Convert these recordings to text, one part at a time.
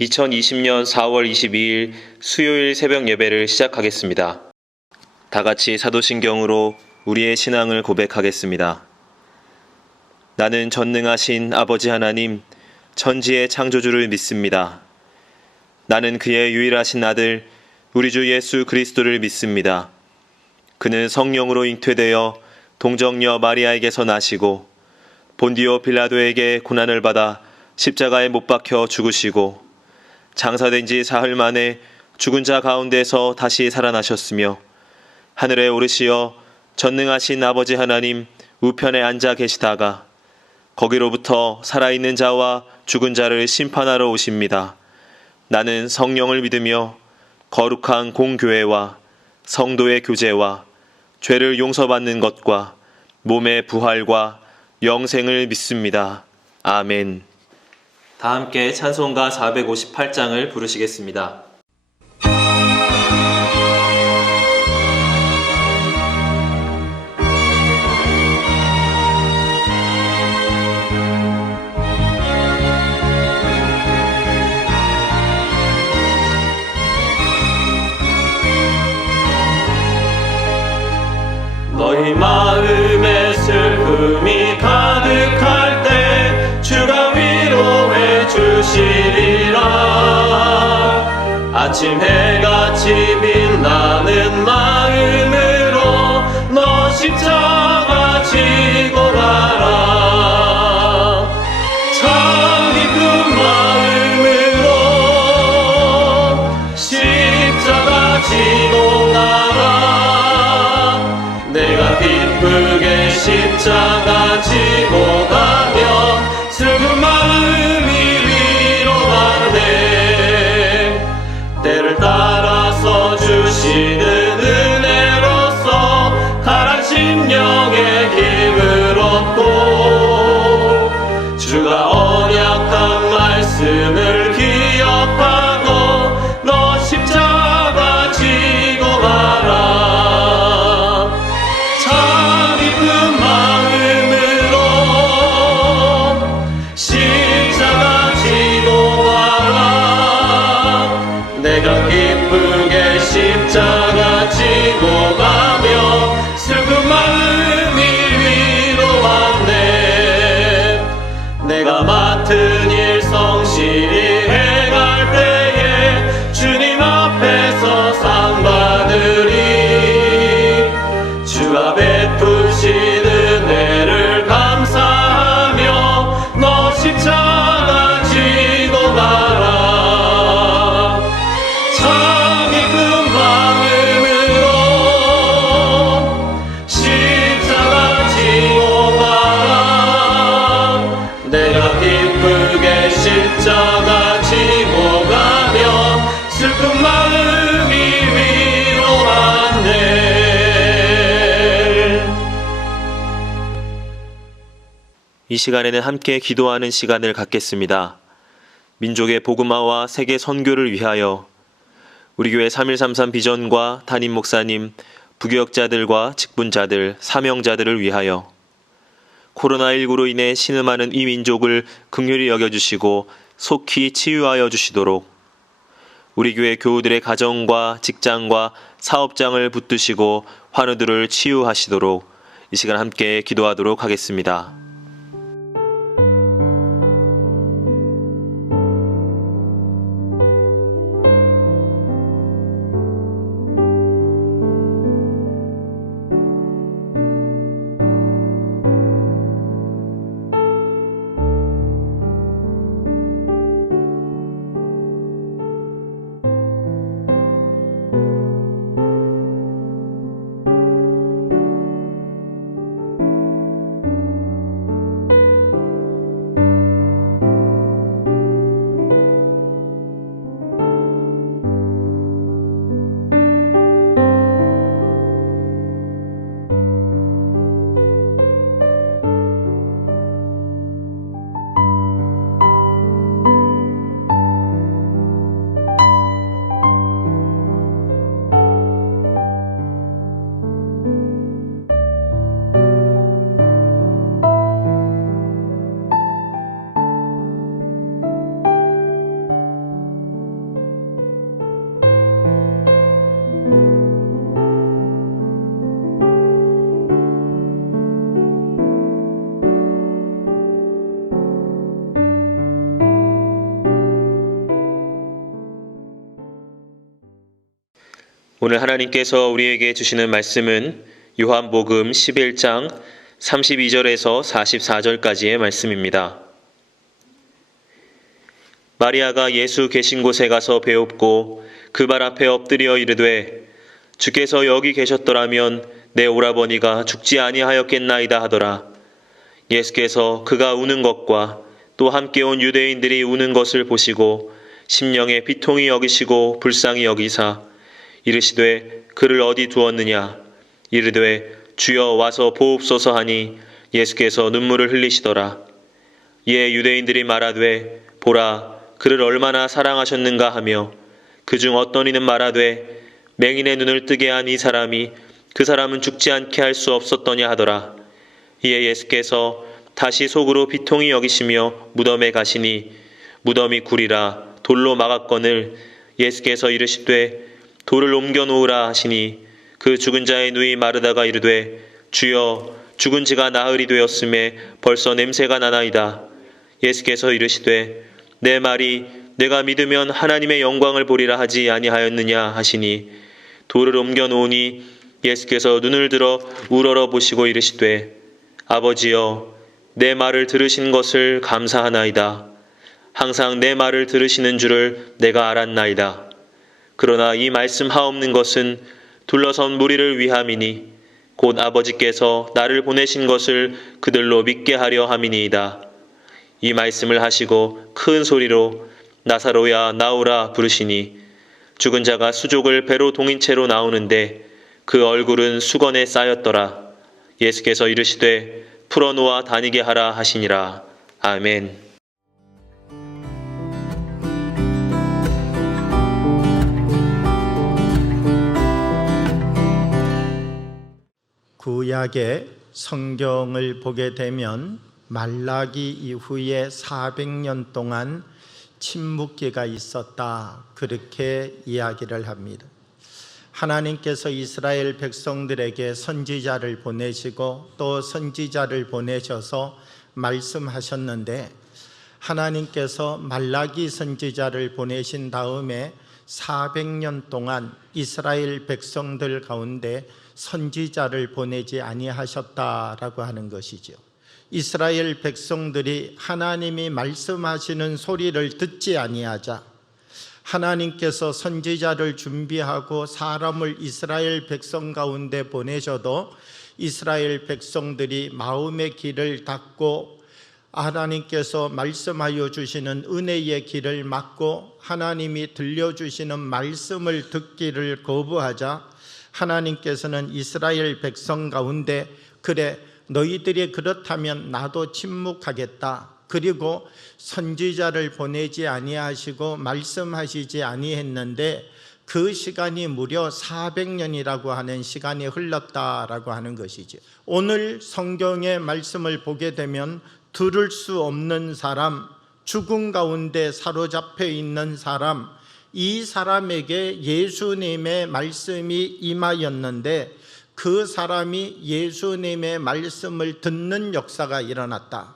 2020년 4월 22일 수요일 새벽 예배를 시작하겠습니다. 다 같이 사도신경으로 우리의 신앙을 고백하겠습니다. 나는 전능하신 아버지 하나님, 천지의 창조주를 믿습니다. 나는 그의 유일하신 아들, 우리 주 예수 그리스도를 믿습니다. 그는 성령으로 잉태되어 동정녀 마리아에게서 나시고 본디오 빌라도에게 고난을 받아 십자가에 못 박혀 죽으시고 장사된 지 사흘 만에 죽은 자 가운데서 다시 살아나셨으며 하늘에 오르시어 전능하신 아버지 하나님 우편에 앉아 계시다가 거기로부터 살아있는 자와 죽은 자를 심판하러 오십니다. 나는 성령을 믿으며 거룩한 공교회와 성도의 교제와 죄를 용서받는 것과 몸의 부활과 영생을 믿습니다. 아멘. 다 함께 찬송가 458장을 부르시겠습니다. 너희 마음에 슬픔이 가득할 때 주가 위로해 주시리라. 아침 해같이 빛나는 마음으로 너 십자가 지고 가라. 참 기쁜 마음으로 십자가 지고 가라. 내가 기쁘게 십자가 지고 가면 슬픈 마음이 위로받네. 때를 따라서 주시는 은혜로서 가란 심령의 힘을 얻고 주가 언약한 말씀을 기억하고 너 십자가 지고 가라. 내가 기쁘게 십자가 지고 가며 슬픈 마음이 위로받네. 내가 맡은 일 성실히 행할 때에 주님 앞에서 상 받으리. 주가 베푸신 은혜를 감사하며 너 십자가 지고 가라. 내가 기쁘게 십자가 지고 가며 슬픈 마음이 위로받네. 이 시간에는 함께 기도하는 시간을 갖겠습니다. 민족의 복음화와 세계 선교를 위하여 우리 교회 3133 비전과 담임 목사님, 부교역자들과 직분자들, 사명자들을 위하여 코로나19로 인해 신음하는 이 민족을 긍휼히 여겨주시고 속히 치유하여 주시도록 우리 교회 교우들의 가정과 직장과 사업장을 붙드시고 환우들을 치유하시도록 이 시간 함께 기도하도록 하겠습니다. 오늘 하나님께서 우리에게 주시는 말씀은 요한복음 11장 32절에서 44절까지의 말씀입니다. 마리아가 예수 계신 곳에 가서 배웁고 그 발 앞에 엎드려 이르되 주께서 여기 계셨더라면 내 오라버니가 죽지 아니하였겠나이다 하더라. 예수께서 그가 우는 것과 또 함께 온 유대인들이 우는 것을 보시고 심령에 비통히 여기시고 불쌍히 여기사 이르시되 그를 어디 두었느냐 이르되 주여 와서 보옵소서 하니 예수께서 눈물을 흘리시더라. 이에 유대인들이 말하되 보라 그를 얼마나 사랑하셨는가 하며 그중 어떤 이는 말하되 맹인의 눈을 뜨게 한 이 사람이 그 사람은 죽지 않게 할 수 없었더냐 하더라. 이에 예수께서 다시 속으로 비통히 여기시며 무덤에 가시니 무덤이 굴이라 돌로 막았거늘 예수께서 이르시되 돌을 옮겨 놓으라 하시니 그 죽은 자의 누이 마르다가 이르되 주여 죽은 지가 나흘이 되었음에 벌써 냄새가 나나이다. 예수께서 이르시되 내 말이 내가 믿으면 하나님의 영광을 보리라 하지 아니하였느냐 하시니 돌을 옮겨 놓으니 예수께서 눈을 들어 우러러 보시고 이르시되 아버지여 내 말을 들으신 것을 감사하나이다. 항상 내 말을 들으시는 줄을 내가 알았나이다. 그러나 이 말씀 하옵는 것은 둘러선 무리를 위함이니 곧 아버지께서 나를 보내신 것을 그들로 믿게 하려 함이니이다. 이 말씀을 하시고 큰 소리로 나사로야 나오라 부르시니 죽은 자가 수족을 배로 동인 채로 나오는데 그 얼굴은 수건에 쌓였더라. 예수께서 이르시되 풀어놓아 다니게 하라 하시니라. 아멘. 구약의 성경을 보게 되면 말라기 이후에 400년 동안 침묵기가 있었다, 그렇게 이야기를 합니다. 하나님께서 이스라엘 백성들에게 선지자를 보내시고 또 선지자를 보내셔서 말씀하셨는데 하나님께서 말라기 선지자를 보내신 다음에 400년 동안 이스라엘 백성들 가운데 선지자를 보내지 아니하셨다라고 하는 것이죠. 이스라엘 백성들이 하나님이 말씀하시는 소리를 듣지 아니하자 하나님께서 선지자를 준비하고 사람을 이스라엘 백성 가운데 보내셔도 이스라엘 백성들이 마음의 길을 닫고 하나님께서 말씀하여 주시는 은혜의 길을 막고 하나님이 들려주시는 말씀을 듣기를 거부하자 하나님께서는 이스라엘 백성 가운데 그래 너희들이 그렇다면 나도 침묵하겠다. 그리고 선지자를 보내지 아니하시고 말씀하시지 아니했는데 그 시간이 무려 400년이라고 하는 시간이 흘렀다라고 하는 것이죠. 오늘 성경의 말씀을 보게 되면 들을 수 없는 사람, 죽음 가운데 사로잡혀 있는 사람, 이 사람에게 예수님의 말씀이 임하였는데 그 사람이 예수님의 말씀을 듣는 역사가 일어났다.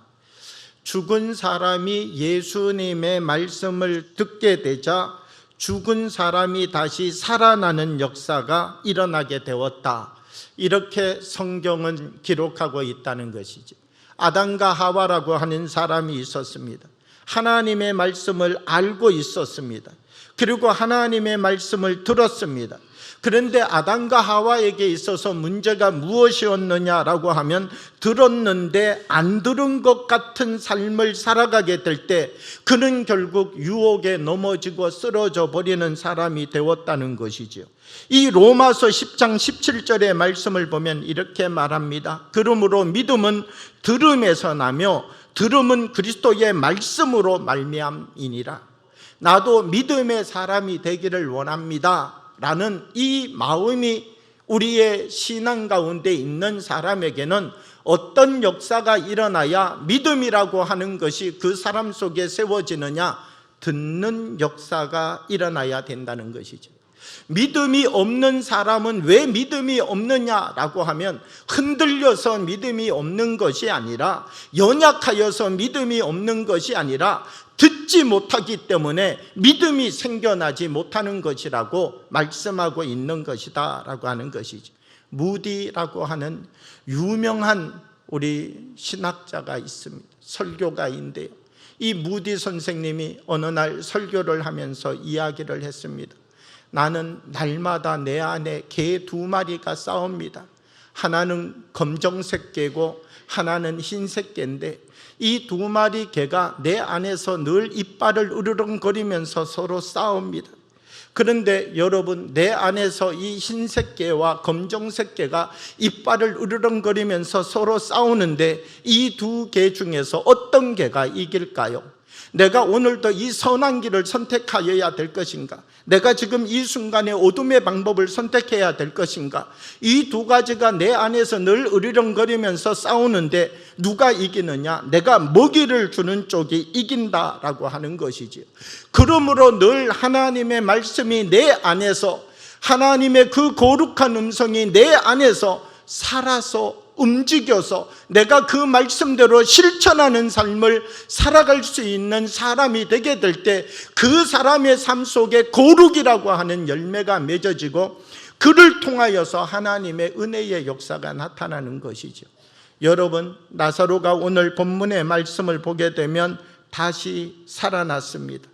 죽은 사람이 예수님의 말씀을 듣게 되자 죽은 사람이 다시 살아나는 역사가 일어나게 되었다. 이렇게 성경은 기록하고 있다는 것이죠. 아담과 하와라고 하는 사람이 있었습니다. 하나님의 말씀을 알고 있었습니다. 그리고 하나님의 말씀을 들었습니다. 그런데 아담과 하와에게 있어서 문제가 무엇이었느냐라고 하면 들었는데 안 들은 것 같은 삶을 살아가게 될 때 그는 결국 유혹에 넘어지고 쓰러져 버리는 사람이 되었다는 것이죠. 이 로마서 10장 17절의 말씀을 보면 이렇게 말합니다. 그러므로 믿음은 들음에서 나며 들음은 그리스도의 말씀으로 말미암이니라. 나도 믿음의 사람이 되기를 원합니다 라는 이 마음이 우리의 신앙 가운데 있는 사람에게는 어떤 역사가 일어나야 믿음이라고 하는 것이 그 사람 속에 세워지느냐? 듣는 역사가 일어나야 된다는 것이죠. 믿음이 없는 사람은 왜 믿음이 없느냐라고 하면 흔들려서 믿음이 없는 것이 아니라 연약하여서 믿음이 없는 것이 아니라 듣지 못하기 때문에 믿음이 생겨나지 못하는 것이라고 말씀하고 있는 것이다 라고 하는 것이죠. 무디라고 하는 유명한 우리 신학자가 있습니다. 설교가인데요, 이 무디 선생님이 어느 날 설교를 하면서 이야기를 했습니다. 나는 날마다 내 안에 개 2마리가 싸웁니다. 하나는 검정색 개고 하나는 흰색 개인데 이 2마리 개가 내 안에서 늘 이빨을 으르렁거리면서 서로 싸웁니다. 그런데 여러분, 내 안에서 이 흰색 개와 검정색 개가 이빨을 으르렁거리면서 서로 싸우는데 이 2개 중에서 어떤 개가 이길까요? 내가 오늘도 이 선한 길을 선택하여야 될 것인가? 내가 지금 이 순간에 어둠의 방법을 선택해야 될 것인가? 이 2가지가 내 안에서 늘 으리렁거리면서 싸우는데 누가 이기느냐? 내가 먹이를 주는 쪽이 이긴다라고 하는 것이지요. 그러므로 늘 하나님의 말씀이 내 안에서, 하나님의 그 거룩한 음성이 내 안에서 살아서 움직여서 내가 그 말씀대로 실천하는 삶을 살아갈 수 있는 사람이 되게 될 때 그 사람의 삶 속에 거룩이라고 하는 열매가 맺어지고 그를 통하여서 하나님의 은혜의 역사가 나타나는 것이죠. 여러분, 나사로가 오늘 본문의 말씀을 보게 되면 다시 살아났습니다.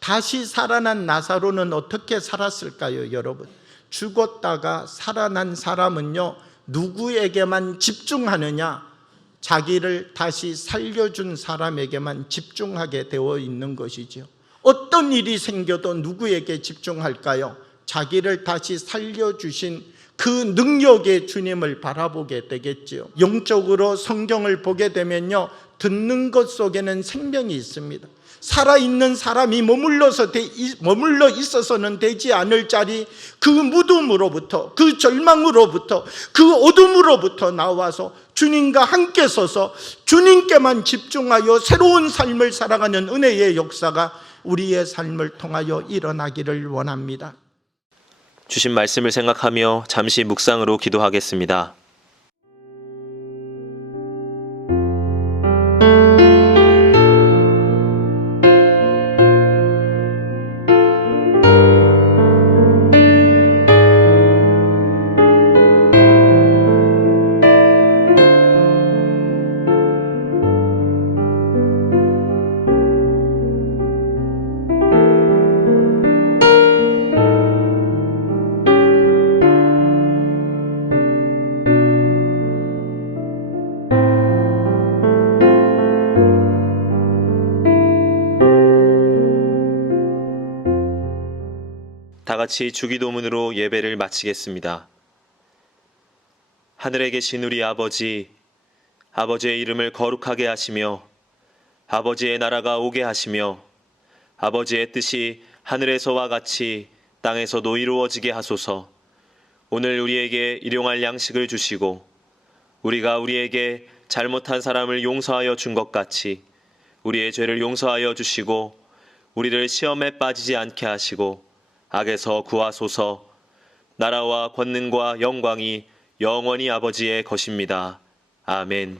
다시 살아난 나사로는 어떻게 살았을까요, 여러분? 죽었다가 살아난 사람은요, 누구에게만 집중하느냐? 자기를 다시 살려준 사람에게만 집중하게 되어 있는 것이죠. 어떤 일이 생겨도 누구에게 집중할까요? 자기를 다시 살려주신 그 능력의 주님을 바라보게 되겠죠. 영적으로 성경을 보게 되면요, 듣는 것 속에는 생명이 있습니다. 살아있는 사람이 머물러 있어서는 되지 않을 자리, 그 무덤으로부터, 그 절망으로부터, 그 어둠으로부터 나와서 주님과 함께 서서 주님께만 집중하여 새로운 삶을 살아가는 은혜의 역사가 우리의 삶을 통하여 일어나기를 원합니다. 주신 말씀을 생각하며 잠시 묵상으로 기도하겠습니다. 다 같이 주기도문으로 예배를 마치겠습니다. 하늘에 계신 우리 아버지, 아버지의 이름을 거룩하게 하시며 아버지의 나라가 오게 하시며 아버지의 뜻이 하늘에서와 같이 땅에서도 이루어지게 하소서. 오늘 우리에게 일용할 양식을 주시고 우리가 우리에게 잘못한 사람을 용서하여 준 것 같이 우리의 죄를 용서하여 주시고 우리를 시험에 빠지지 않게 하시고 악에서 구하소서. 나라와 권능과 영광이 영원히 아버지의 것입니다. 아멘.